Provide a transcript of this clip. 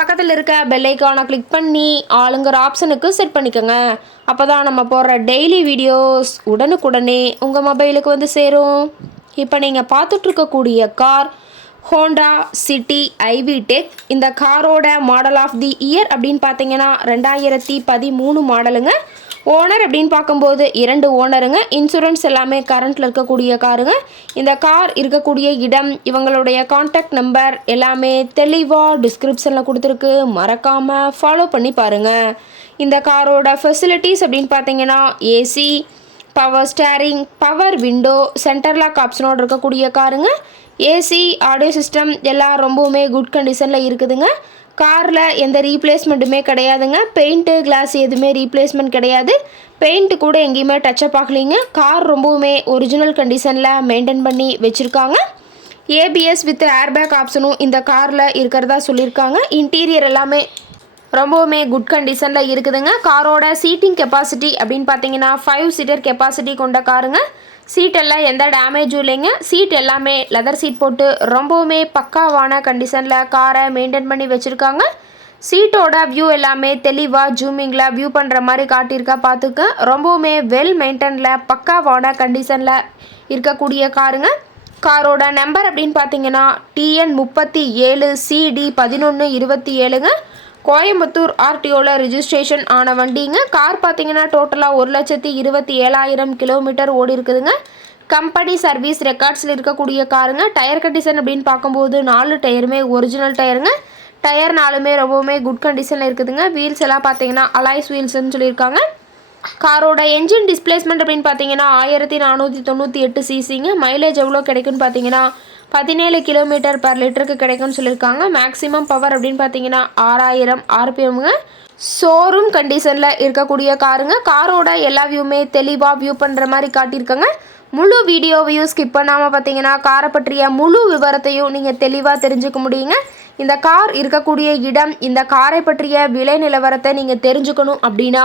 பக்கத்தில் இருக்க பெல்லைக்கானை கிளிக் பண்ணி ஆளுங்கிற ஆப்ஷனுக்கு செட் பண்ணிக்கோங்க. அப்போ தான் நம்ம போடுற டெய்லி வீடியோஸ் உடனுக்குடனே உங்கள் மொபைலுக்கு வந்து சேரும். இப்போ நீங்கள் பார்த்துட்ருக்கக்கூடிய car Honda City IV tech இந்த காரோட மாடல் ஆஃப் தி இயர் அப்படின்னு பார்த்தீங்கன்னா ரெண்டாயிரத்தி பதிமூணு மாடலுங்க ஓனர் அப்படின்னு பார்க்கும்போது இரண்டு ஓனருங்க. இன்சூரன்ஸ் எல்லாமே கரண்ட்டில் இருக்கக்கூடிய காருங்க. இந்த கார் இருக்கக்கூடிய இடம் இவங்களுடைய காண்டாக்ட் நம்பர் எல்லாமே தெளிவாக டிஸ்கிரிப்ஷனில் கொடுத்துருக்கு. மறக்காமல் ஃபாலோ பண்ணி பாருங்கள் இந்த காரோட ஃபெசிலிட்டிஸ் அப்படின்னு பார்த்தீங்கன்னா AC power steering power window centre lock ஆப்ஷனோடு இருக்கக்கூடிய காருங்க. ஏசி ஆடியோ சிஸ்டம் எல்லாம் ரொம்பவுமே குட் கண்டிஷனில் இருக்குதுங்க. காரில் எந்த ரீப்ளேஸ்மெண்ட்டுமே கிடையாதுங்க. பெயிண்ட்டு கிளாஸ் எதுவுமே ரீப்ளேஸ்மெண்ட் கிடையாது. பெயிண்ட்டு கூட எங்கேயுமே டச்சப் ஆகலைங்க. கார் ரொம்பவுமே ஒரிஜினல் கண்டிஷனில் மெயின்டைன் பண்ணி வச்சுருக்காங்க. ஏபிஎஸ் வித் ஏர்பேக் ஆப்ஷனும் இந்த காரில் இருக்கிறதா சொல்லியிருக்காங்க. இன்டீரியர் எல்லாமே ரொம்பவுமே குட் கண்டிஷனில் இருக்குதுங்க. காரோட சீட்டிங் கெப்பாசிட்டி அப்படின்னு பார்த்தீங்கன்னா ஃபைவ் சீட்டர் கெப்பாசிட்டி கொண்ட காருங்க. சீட் எல்லாம் எந்த டேமேஜும் இல்லைங்க. சீட் எல்லாமே லெதர் சீட் போட்டு ரொம்பவுமே பக்காவான கண்டிஷனில் காரை மெயின்டைன் பண்ணி வச்சுருக்காங்க. சீட்டோட வியூ எல்லாமே தெளிவாக ஜூமிங்கில் வியூ பண்ணுற மாதிரி காட்டியிருக்கா பார்த்துக்க. ரொம்பவுமே வெல் மெயின்டனில் பக்காவான கண்டிஷனில் இருக்கக்கூடிய காருங்க. காரோட நம்பர் அப்படின்னு பார்த்தீங்கன்னா டிஎன் முப்பத்தி ஏழு சிடி பதினொன்று இருபத்தி ஏழுங்க. கோயம்புத்தூர் ஆர்டிஓவில் ரிஜிஸ்ட்ரேஷன் ஆன வண்டிங்க. கார் பார்த்தீங்கன்னா டோட்டலாக ஒரு லட்சத்தி இருபத்தி ஏழாயிரம் கிலோமீட்டர் ஓடி இருக்குதுங்க. கம்பெனி சர்வீஸ் ரெக்கார்ட்ஸில் இருக்கக்கூடிய காருங்க. டயர் கண்டிஷன் அப்படின்னு பார்க்கும்போது நாலு டயருமே ஒரிஜினல் டயருங்க. டயர் நாலுமே ரொம்பவுமே குட் கண்டிஷனில் இருக்குதுங்க. வீல்ஸ் எல்லாம் பார்த்தீங்கன்னா அலாய்ஸ் வீல்ஸ்ன்னு சொல்லியிருக்காங்க. காரோட என்ஜின் டிஸ்பிளேஸ்மெண்ட் அப்படின்னு பார்த்தீங்கன்னா ஆயிரத்தி நானூற்றி தொண்ணூற்றி எட்டு சிசிங்க மைலேஜ் எவ்வளோ கிடைக்குன்னு பார்த்தீங்கன்னா பதினேழு கிலோமீட்டர் பர் லிட்டருக்கு கிடைக்கும்னு சொல்லியிருக்காங்க. மேக்ஸிமம் பவர் அப்படின்னு பார்த்தீங்கன்னா ஆறாயிரம் ஆர்பிஎம்ங்க ஷோரூம் கண்டிஷனில் இருக்கக்கூடிய காருங்க. காரோட எல்லா வியூமே தெளிவாக வியூ பண்ணுற மாதிரி காட்டியிருக்காங்க. முழு வீடியோவையும் ஸ்கிப் பண்ணாமல் பார்த்தீங்கன்னா காரை பற்றிய முழு விவரத்தையும் நீங்கள் தெளிவாக தெரிஞ்சுக்க முடியுங்க. இந்த கார் இருக்கக்கூடிய இடம் இந்த காரை பற்றிய விலை நிலவரத்தை நீங்கள் தெரிஞ்சுக்கணும் அப்படின்னா